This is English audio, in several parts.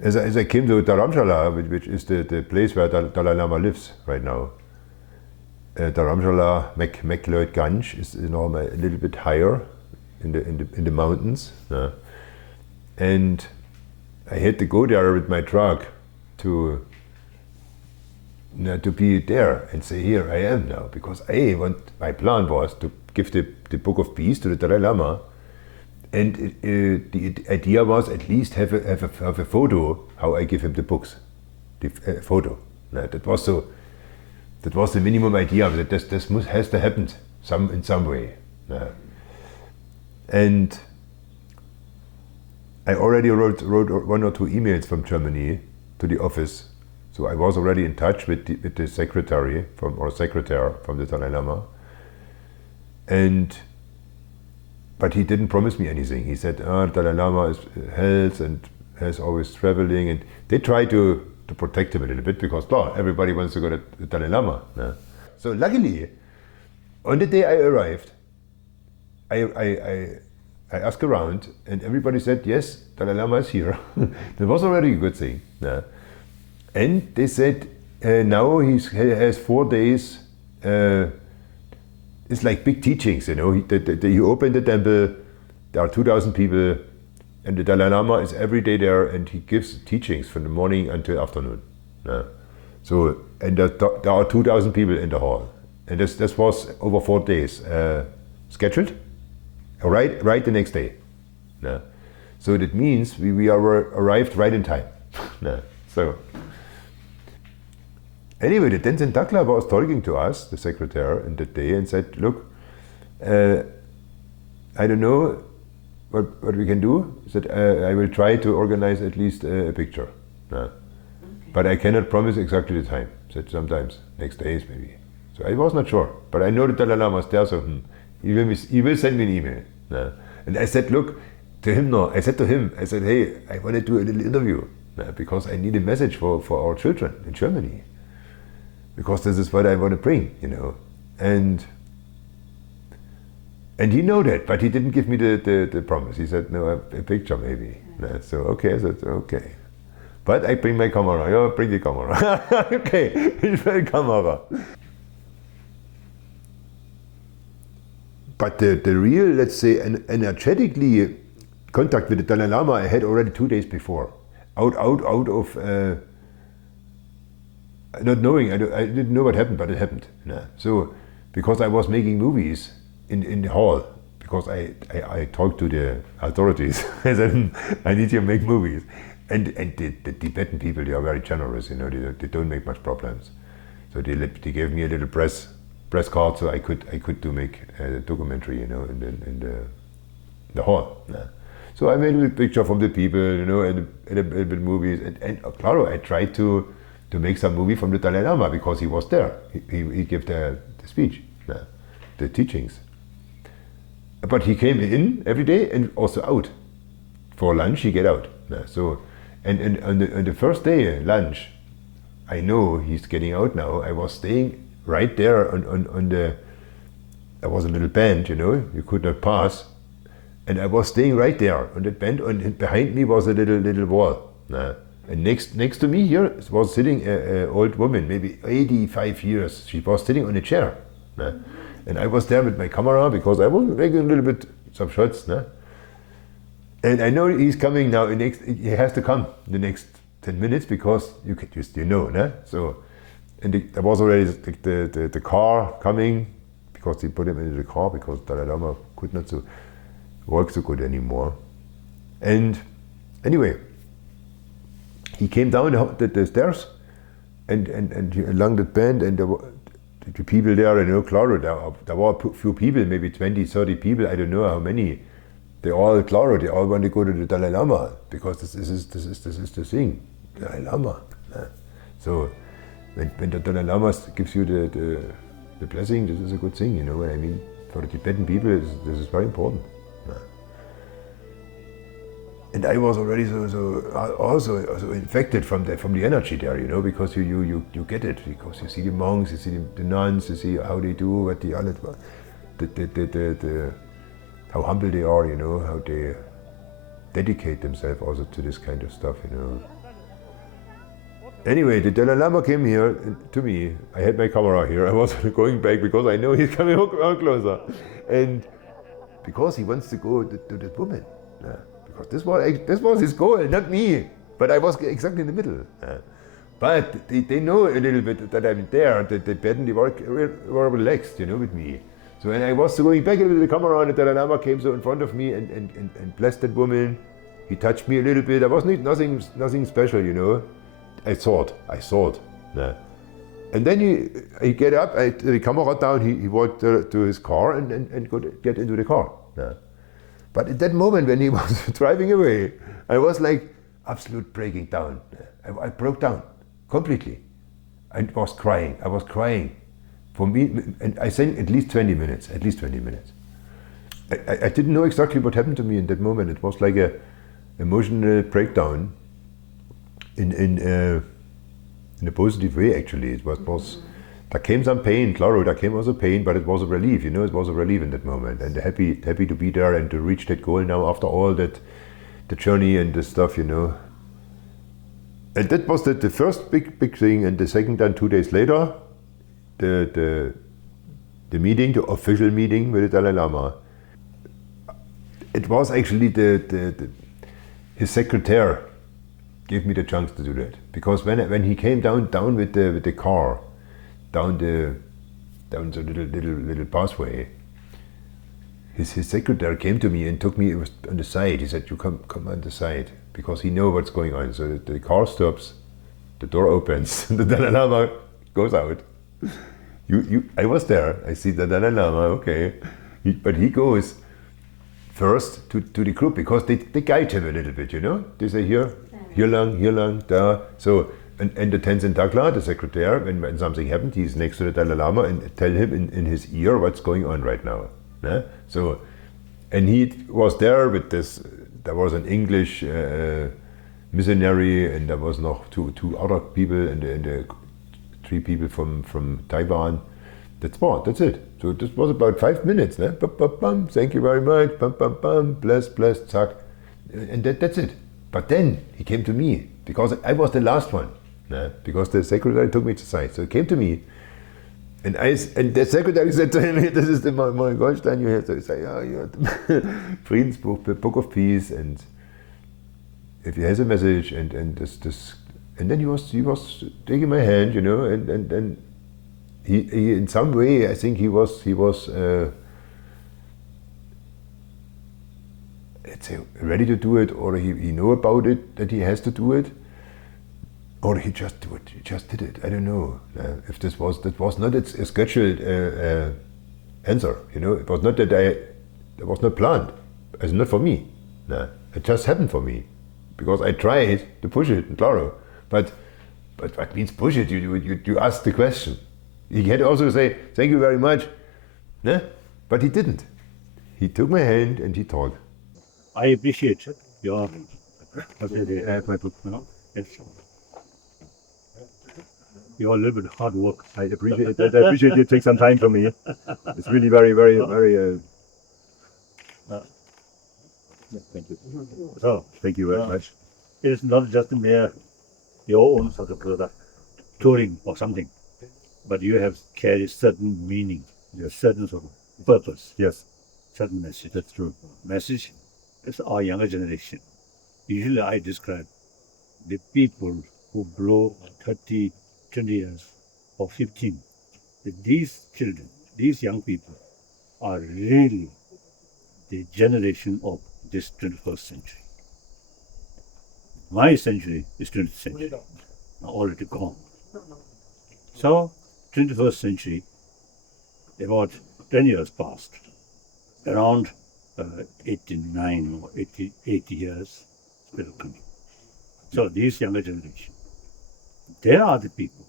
as I came to Dharamshala, which is the place where Dalai Lama lives right now. Dharamshala, McLeod is a little bit higher in the mountains, and I had to go there with my truck to be there and say, here I am now, because my plan was to give the Book of Peace to the Dalai Lama, and the idea was at least have a photo how I give him the books, the photo. That was the minimum idea, that this has to happen in some way. And I already wrote 1 or 2 emails from Germany to the office, so I was already in touch with the secretary from the Dalai Lama, but he didn't promise me anything. He said, Dalai Lama is health and has always traveling, and they try to protect him a little bit, because everybody wants to go to the Dalai Lama. So luckily, on the day I arrived, I asked around, and everybody said, yes, Dalai Lama is here. That was already a good thing. And they said, now he has 4 days, it's like big teachings, you open the temple, there are 2,000 people, and the Dalai Lama is every day there, and he gives teachings from the morning until afternoon. So, and there are 2,000 people in the hall, and this was over 4 days scheduled, right the next day. So that means we arrived right in time. So anyway, the Tenzin Takla was talking to us, the secretary, in that day, and said, look, I don't know what we can do. He said, I will try to organize at least a picture. Okay. But I cannot promise exactly the time. He said, sometimes, next days maybe. So I was not sure, but I know the Dalai Lama was there, so he will send me an email. And I said, look, I said to him, hey, I want to do a little interview, because I need a message for our children in Germany. Because this is what I want to bring, And he knew that, but he didn't give me the promise. He said, no, a picture maybe. So, okay, I said, okay. But I bring my camera. Yeah, bring the camera. Okay, ich will camera. But the real, let's say, energetically contact with the Dalai Lama I had already 2 days before. Out of not knowing, I didn't know what happened, but it happened. So, because I was making movies in the hall, because I talked to the authorities. I said, I need you to make movies. And the Tibetan people, they are very generous, they don't make much problems. So they gave me a little press card, so I could make a documentary, in the hall. So I made a picture from the people, and a bit movies. And claro, I tried to make some movie from the Dalai Lama, because he was there. He gave the speech, the teachings. But he came in every day and also out. For lunch, he get out. So, and on the first day, lunch, I know he's getting out now. I was staying right there on the, there was a little bend, you could not pass. And I was staying right there on that bend, and behind me was a little wall. And next to me here was sitting an old woman, maybe 85 years. She was sitting on a chair. And I was there with my camera, because I was making a little bit some shots. And I know he's coming now. He has to come the next 10 minutes, because you can just, So, and there was already the car coming, because they put him into the car, because Dalai Lama could not work so good anymore. And anyway, he came down the stairs, and along the bend, and there were the people there, claro, there were a few people, maybe 20, 30 people, I don't know how many. They all want to go to the Dalai Lama, because this is the thing, Dalai Lama. So when the Dalai Lama gives you the blessing, this is a good thing, what I mean? For the Tibetan people, this is very important. And I was already also infected from the energy there, because you get it, because you see the monks, you see the nuns, you see how they do, how humble they are, how they dedicate themselves also to this kind of stuff, Anyway, the Dalai Lama came here to me. I had my camera here. I was going back because I know he's coming around closer. And because he wants to go to that woman. Because this was his goal, not me. But I was exactly in the middle. But they know a little bit that I'm there. The Tibetan, they were relaxed, with me. So when I was going back with the camera, and the Dalai Lama came so in front of me and blessed that woman. He touched me a little bit. I was nothing special, I thought. And then he get up, the camera down, he walked to his car and could get into the car. But at that moment when he was driving away, I was like absolute breaking down. I broke down completely. I was crying. For me, and I sang at least 20 minutes. I didn't know exactly what happened to me in that moment. It was like a emotional breakdown in a positive way, actually. It was there came some pain, claro, there came also pain, but it was a relief, it was a relief in that moment, and happy to be there and to reach that goal now after all that, the journey and the stuff, And that was the first big thing, and the second, then 2 days later, the meeting, the official meeting with the Dalai Lama. It was actually his secretary gave me the chance to do that, because when he came down with the car, down the little pathway, his secretary came to me and took me on the side. He said, "You come on the side," because he knows what's going on. So the car stops, the door opens, the Dalai Lama goes out. I was there. I see the Dalai Lama. Okay, but he goes first to the group, because they guide him a little bit, They say here lang, there. So, and the Tenzin Takla, the secretary, when something happened, he's next to the Dalai Lama and tell him in his ear what's going on right now. So, and he was there with this, there was an English missionary, and there was noch two other people, and the 3 people from Taiwan. That's it. So this was about 5 minutes. Thank you very much. Bless, zack. And that's it. But then he came to me, because I was the last one. Because the secretary took me to the side. So he came to me, and the secretary said to him, "This is the Goldstein you have." So he said, "Yeah, you have the Friedensbuch, the Book of Peace, and if he has a message, and this, and then he was taking my hand, and he in some way, I think he was let's say ready to do it, or he know about it, that he has to do it, or he just did it. I don't know if that was not a scheduled answer. It was not that was not planned. It's not for me. It just happened for me, because I tried to push it, claro. But what means push it? You ask the question. He had also say thank you very much, but he didn't. He took my hand and he talked. I appreciate your it's your little bit hard work. I appreciate that. I appreciate you take some time for me. It's really very, very, very. Thank you. So thank you very much. It is not just mere your own sort of touring or something, but you have carried certain meaning, certain sort of purpose. Yes, certain message. That's true. Message is our younger generation. Usually I describe the people who grow 30, 20 years or 15. These children, these young people are really the generation of this 21st century. My century is 20th century, already gone. So, 21st century, about 10 years past, around 89 or 80 years still coming. So these younger generation, they are the people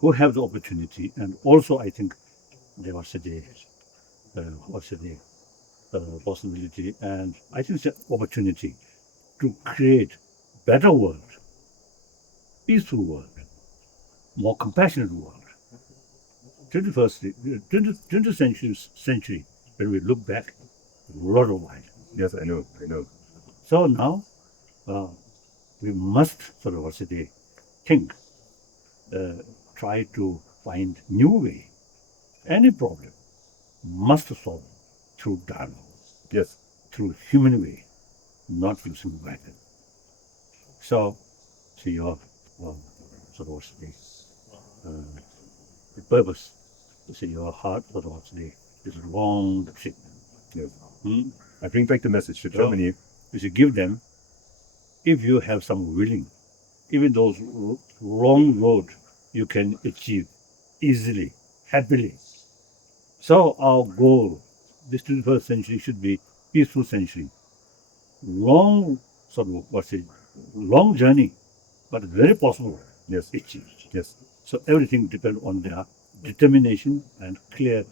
who have the opportunity, and also I think there was the possibility, and I think the opportunity to create better world, peaceful world, more compassionate world. 20th century, when we look back, a lot of light. Yes, I know. So now, we must sort of what's it, think, try to find new way. Any problem must solve through dialogue, Yes. through human way, not using weapon. So, see your sort of what's the purpose. See your heart sort of what's is wrong shit. Yes. Hmm? I bring back the message to So, Germany. You should give them, if you have some willing, even those wrong road you can achieve easily, happily. So our goal, this 21st century should be peaceful century. Long sort of what's it? Long journey, but very possible. Yes. Achieved. Yes. So everything depends on their determination and clear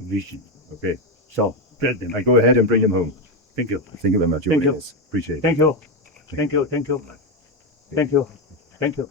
vision. Okay. So tell them. I go ahead and bring them home. Thank you. Thank you very much. Your Thank you. Holiness. Appreciate it. Thank you. Thank you. Thank you. Thank you. Thank you.